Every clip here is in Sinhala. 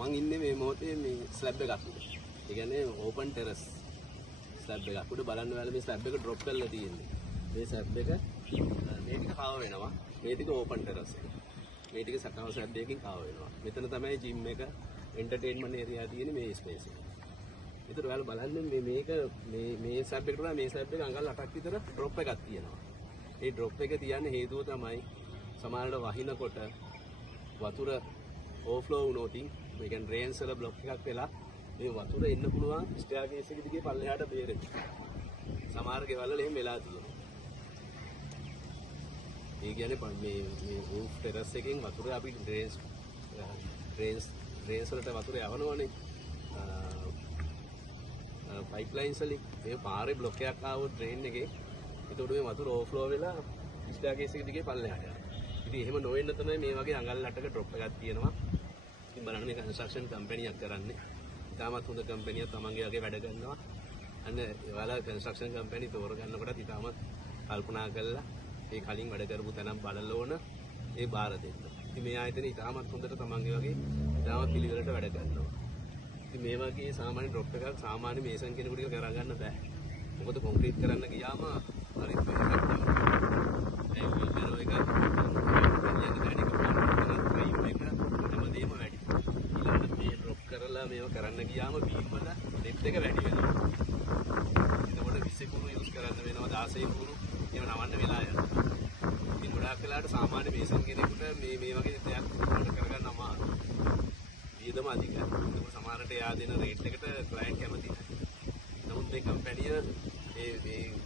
මං ඉන්නේ මේ මොහොතේ මේ ස්ලැබ් එකක් උඩ. ඒ කියන්නේ ඕපන් ටෙරස් ස්ලැබ් එකක් උඩ බලන්න වැල මේ ස්ලැබ් එක ඩ්‍රොප් කරලා තියෙන්නේ. මේ ස්ලැබ් එක මේ ටික කව වෙනවා. මේ ටික ඕපන් ටෙරස් එක. මේ ටික සකව ස්ලැබ් එකකින් කව වෙනවා. මෙතන තමයි ජිම් එක එන්ටර්ටේන්මන්ට් ඒරියා තියෙන්නේ මේ ස්පේස් එක. ඒතර ඔයාලා බලන්නේ මේක මේ ස්ලැබ් එකට වඩා මේ ස්ලැබ් එක අඟල් 8ක් විතර ඩ්‍රොප් එකක් තියෙනවා. මේ ඩ්‍රොප් එක තියන්නේ හේතුව තමයි සමහරවිට වහිනකොට වතුර ඕවර්ෆ්ලෝ වුණොත් මේ කියන්නේ රේන්ස් වල බ්ලොක් එකක් වෙලා මේ වතුර එන්න පුළුවන් ස්ටෙයාර් කේස් එක දිගේ පල්ලෙහාට බේරෙන්න. සමහර ගෙවල් වල එහෙම වෙලා තියෙනවා. ඒ කියන්නේ මේ රූෆ් ටෙරස් එකෙන් වතුර අපි රේන්ස් වලට වතුර යවනවනේ. පයිප්ලයින්ස් වලින් මේ පාරේ බ්ලොක් එකක් ආවොත් ඩ්‍රේන් එකේ එතකොට මේ වතුර ඕවර්ෆ්ලෝ වෙලා ස්ටෙයාර් කේස් එක දිගේ පල්ලෙහාට යනවා. ඉතින් එහෙම නොවෙන්න තමයි මේ වගේ අඟල් 8ක ඩ්‍රොප් එකක් තියෙනවා. ඉතින් බලන්න මේ කන්ස්ට්‍රක්ෂන් කම්පැනියක් කරන්නේ. ඉතාමත් හොඳ කම්පැනියක් තමන්ගේ වගේ වැඩ කරනවා. අන්න ඔයාලා කන්ස්ට්‍රක්ෂන් කම්පැනි තෝරගන්නකොටත් ඉතාමත් කල්පනා කරලා මේ කලින් වැඩ කරපු තැනක් බලලා ඕන ඒ බාර දෙන්න. ඉතින් මේ ආයතනය ඉතාමත් හොඳට තමන්ගේ වගේ ඉතාමත් පිළිවෙලට වැඩ කරනවා. ඉතින් මේ වගේ සාමාන්‍ය ඩ්‍රොප් එකක් සාමාන්‍ය මේසන් කෙනෙකුට කරගන්න බෑ. මොකද කොන්ක්‍රීට් කරන්න ගියාම හරි මේව කරන්න ගියාම බීම් වල නෙට් එක වැඩි වෙනවා. එතකොට 20 කුණු යූස් කරන්න වෙනවා 16 කුණු ඒව නවන්න වෙලා යනවා. ඉතින් ගොඩාක් වෙලාවට සාමාන්‍ය මේසන් කෙනෙකුට මේ වගේ දෙයක් කරගන්න අමාරුයි. වියදම අධිකයි. ඒක සමහරට එයා දෙන රේට් එකට ක්ලයන්ට් කැමති නැහැ. නමුත් මේ කම්පැනිය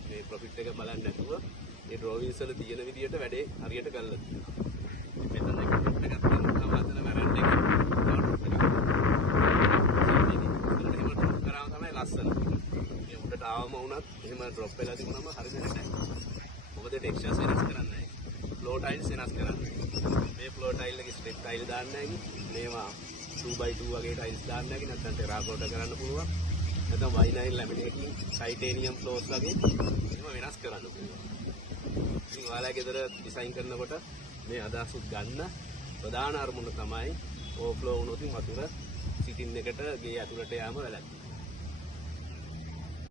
මේ ප්‍රොෆිට් එක බලන්නේ නැතුව මේ ඩ්‍රෝවින්ස් වල තියෙන විදියට වැඩේ හරියට කරලා තියෙනවා. මෙතන එක ඩ්‍රොප් එකක් තියෙනවා තමයි වැරන්ඩ් එක. ලස්සන. මේ උඩට ආවම වුණත් එහෙම ඩ්‍රොප් වෙලා තිබුණාම හරියට නැහැ. මොකද ටෙක්ස්චර්ස් වෙනස් කරන්නේ නැහැ. ෆ්ලෝ ටයිල්ස් වෙනස් කරන්නේ. මේ ෆ්ලෝ ටයිල් එකේ ස්ටෙප් ටයිල් දාන්න නැහැ. මේවා 2x2 වගේ ටයිල්ස් දාන්න නැහැ. නැත්නම් ටෙරාකෝටා කරන්න පුළුවන්. නැත්නම් Y9 ලැමිනේටින් ටයිටේනියම් ෆ්ලෝස් වගේ එහෙම වෙනස් කරන්න පුළුවන්. ඉතින් ඔයාලා ගෙදර ඩිසයින් කරනකොට මේ අදහසුත් ගන්න ප්‍රධාන අරමුණ තමයි ඕවර්ෆ්ලෝ වුණොත් වතුර සිටින් එකට ගේ ඇතුළට යාම වැළැක්වීම.